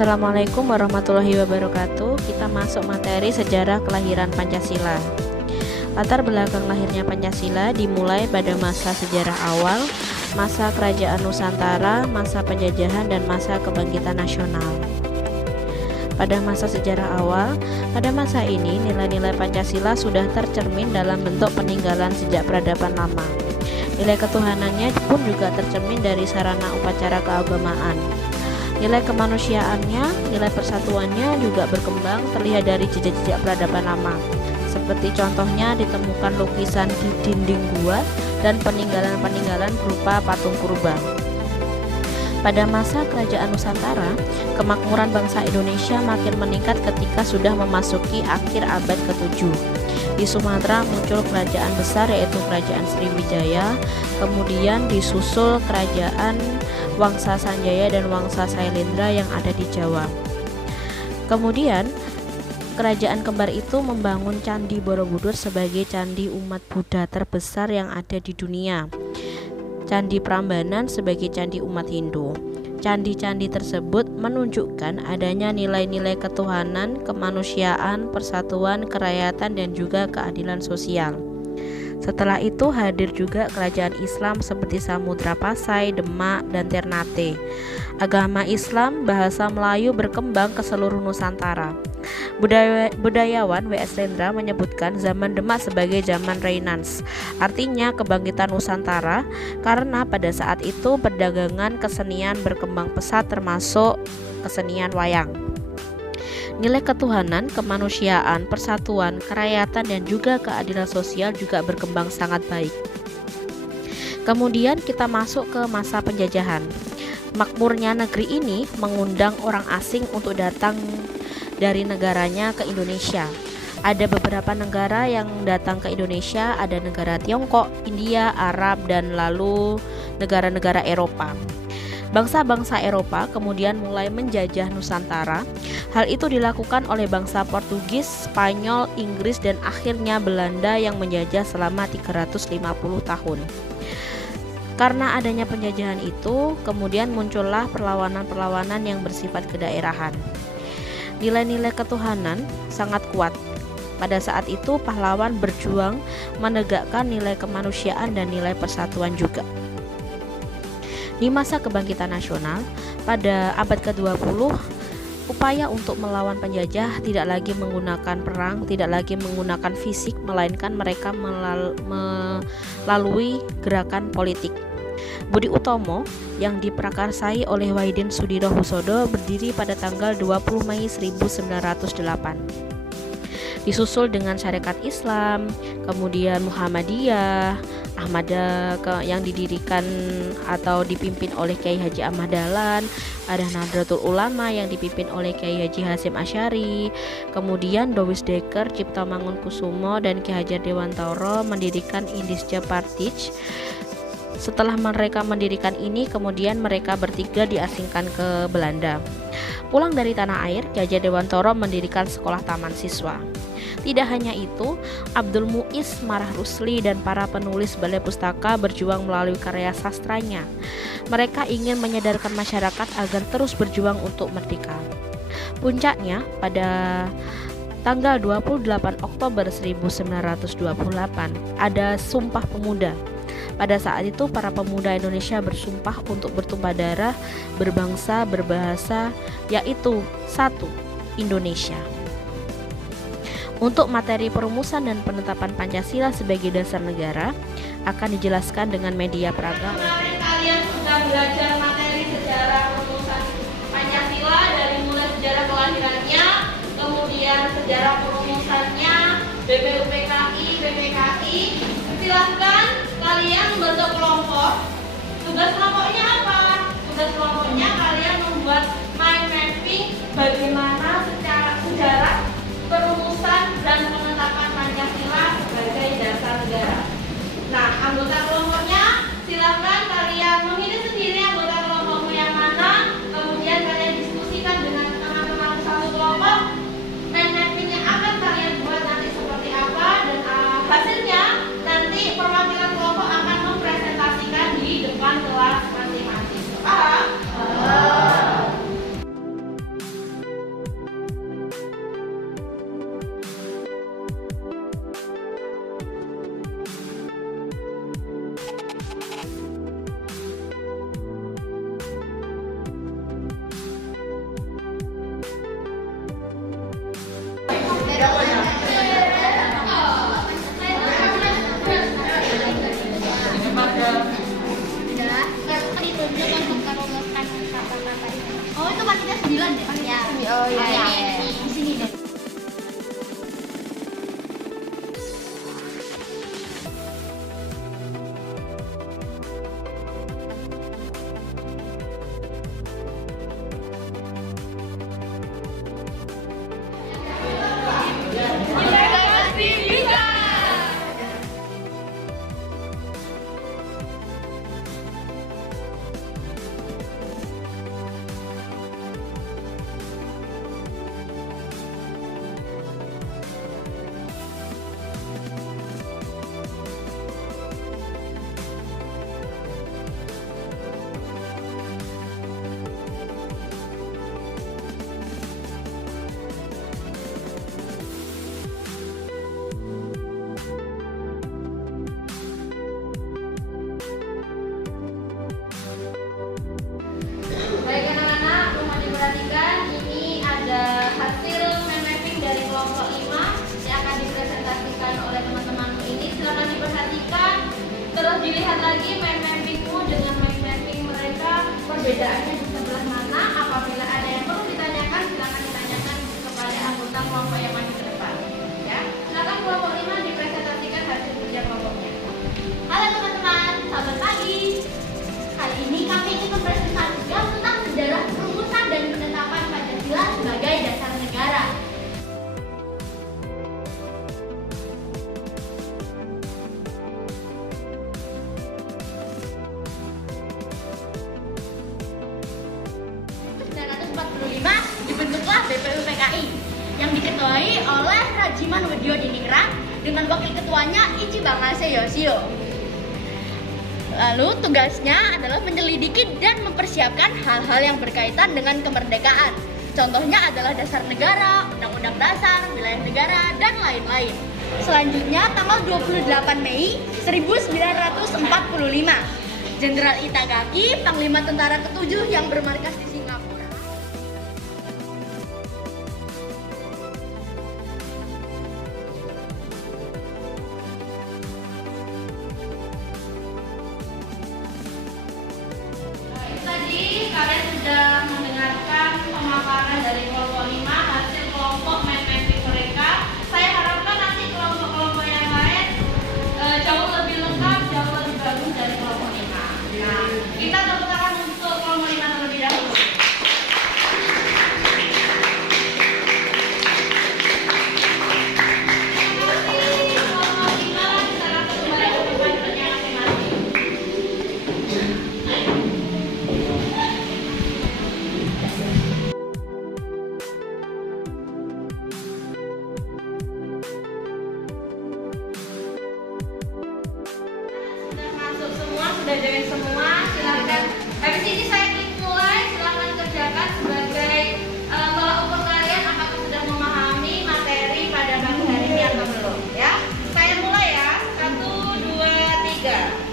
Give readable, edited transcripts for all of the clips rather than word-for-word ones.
Assalamualaikum warahmatullahi wabarakatuh. Kita masuk materi sejarah kelahiran Pancasila. Latar belakang lahirnya Pancasila dimulai pada masa sejarah awal, masa kerajaan Nusantara, masa penjajahan, dan masa kebangkitan nasional. Pada masa sejarah awal, pada masa ini nilai-nilai Pancasila sudah tercermin dalam bentuk peninggalan sejak peradaban lama. Nilai ketuhanannya pun juga tercermin dari sarana upacara keagamaan. Nilai kemanusiaannya, nilai persatuannya juga berkembang terlihat dari jejak-jejak peradaban lama. Seperti contohnya ditemukan lukisan di dinding gua dan peninggalan-peninggalan berupa patung purba. Pada masa kerajaan Nusantara, kemakmuran bangsa Indonesia makin meningkat ketika sudah memasuki akhir abad ke-7. Di Sumatera muncul kerajaan besar yaitu Kerajaan Sriwijaya, kemudian disusul kerajaan Wangsa Sanjaya dan Wangsa Sailendra yang ada di Jawa. Kemudian kerajaan kembar itu membangun Candi Borobudur sebagai candi umat Buddha terbesar yang ada di dunia. Candi Prambanan sebagai candi umat Hindu. Candi-candi tersebut menunjukkan adanya nilai-nilai ketuhanan, kemanusiaan, persatuan, kerakyatan, dan juga keadilan sosial. Setelah itu hadir juga kerajaan Islam seperti Samudra Pasai, Demak, dan Ternate. Agama Islam, bahasa Melayu berkembang ke seluruh Nusantara. Budayawan W.S. Rendra menyebutkan zaman Demak sebagai zaman Renaissance, artinya kebangkitan Nusantara, karena pada saat itu perdagangan kesenian berkembang pesat termasuk kesenian wayang. Nilai ketuhanan, kemanusiaan, persatuan, kerakyatan, dan juga keadilan sosial juga berkembang sangat baik. Kemudian kita masuk ke masa penjajahan. Makmurnya negeri ini mengundang orang asing untuk datang dari negaranya ke Indonesia. Ada beberapa negara yang datang ke Indonesia, ada negara Tiongkok, India, Arab, dan lalu negara-negara Eropa. Bangsa-bangsa Eropa kemudian mulai menjajah Nusantara. Hal itu dilakukan oleh bangsa Portugis, Spanyol, Inggris, dan akhirnya Belanda yang menjajah selama 350 tahun. Karena adanya penjajahan itu, kemudian muncullah perlawanan-perlawanan yang bersifat kedaerahan. Nilai-nilai ketuhanan sangat kuat. Pada saat itu pahlawan berjuang menegakkan nilai kemanusiaan dan nilai persatuan juga. Di masa kebangkitan nasional, pada abad ke-20, upaya untuk melawan penjajah tidak lagi menggunakan perang, tidak lagi menggunakan fisik, melainkan mereka melalui gerakan politik. Budi Utomo yang diprakarsai oleh Wahidin Sudirohusodo berdiri pada tanggal 20 Mei 1908. Disusul dengan Syarikat Islam, kemudian Muhammadiyah, Ahmadiyah yang didirikan atau dipimpin oleh Kiai Haji Ahmad Dahlan, ada Nahdlatul Ulama yang dipimpin oleh Kiai Haji Hasyim Asy'ari, kemudian Dovis Dekker, Cipto Mangunkusumo, dan Ki Hajar Dewantara mendirikan Indische Partij. Setelah mereka mendirikan ini, kemudian mereka bertiga diasingkan ke Belanda. Pulang dari tanah air, Ki Hajar Dewantara mendirikan sekolah taman siswa. Tidak hanya itu, Abdul Muiz Marah Rusli dan para penulis balai pustaka berjuang melalui karya sastranya. Mereka ingin menyadarkan masyarakat agar terus berjuang untuk merdeka. Puncaknya, pada tanggal 28 Oktober 1928, ada Sumpah Pemuda. Pada saat itu, para pemuda Indonesia bersumpah untuk bertumpah darah, berbangsa, berbahasa, yaitu satu, Indonesia. Untuk materi perumusan dan penetapan Pancasila sebagai dasar negara akan dijelaskan dengan media peraga. Kemarin kalian sudah belajar materi sejarah perumusan Pancasila dari mulai sejarah kelahirannya, kemudian sejarah perumusannya, BPUPKI, BPKI. Silahkan kalian membentuk kelompok. Tugas kelompoknya apa? Tugas kelompoknya kalian membuat mind mapping bagaimana secara sejarah perumusan dan penetapan Pancasila sebagai dasar negara. Nah, anggota kelompoknya silakan kalian memilih sendiri anggota kelompokmu yang mana, kemudian kalian diskusikan dengan teman-teman satu kelompok. Mind mapping yang akan kalian buat nanti seperti apa, dan hasilnya nanti perwakilan kelompok akan mempresentasikan di depan kelas masing-masing. Paham? diketuai oleh Rajiman Wedyo Diningrat dengan wakil ketuanya Ichi Bangase Yoshio. Lalu tugasnya adalah menyelidiki dan mempersiapkan hal-hal yang berkaitan dengan kemerdekaan. Contohnya adalah dasar negara, undang-undang dasar, wilayah negara, dan lain-lain. Selanjutnya tanggal 28 Mei 1945, Jenderal Itagaki, Panglima Tentara ke-7 yang bermarkas di Singapura. Tadi kalian sudah mendengarkan pemaparan dari kelompok 5 hasil kelompok mind mapping mereka. Saya harapkan nanti kelompok-kelompok yang lain jauh lebih lengkap, jauh lebih bagus dari kelompok 5. Nah, kita tepuk tangan untuk kelompok 5 terlebih dahulu. Terima kasih kelompok 5, disarankan kembali ke tempatnya masing-masing. Sudah masuk semua, sudah join semua, silakan. Habis ini saya klik mulai, silakan kerjakan sebagai tolak ukur kalian apakah sudah memahami materi pada pagi hari ini atau belum, ya. Saya mulai ya, 1, 2, 3.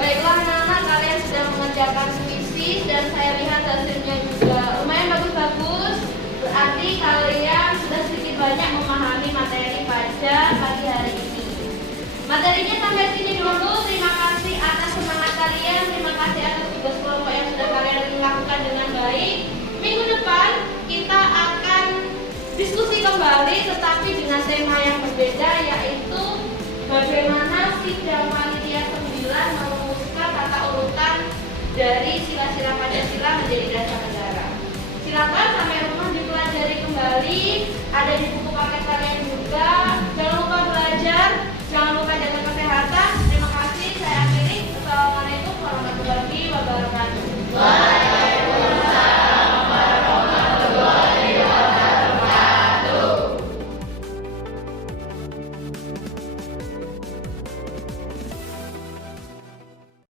Baiklah anak-anak, kalian sudah mengerjakan puisi dan saya lihat hasilnya juga lumayan bagus-bagus. Berarti kalian sudah sedikit banyak memahami materi pada pagi hari ini. Materinya sampai sini dulu. Terima kasih atas semangat kalian, terima kasih atas tugas kelompok yang sudah kalian lakukan dengan baik. Minggu depan kita akan diskusi kembali tetapi dengan tema yang berbeda, yaitu bagaimana sidang panitia 9 merumuskan tata urutan dari sila-sila Pancasila menjadi dasar negara. Silakan sampai rumah dipelajari kembali, ada di buku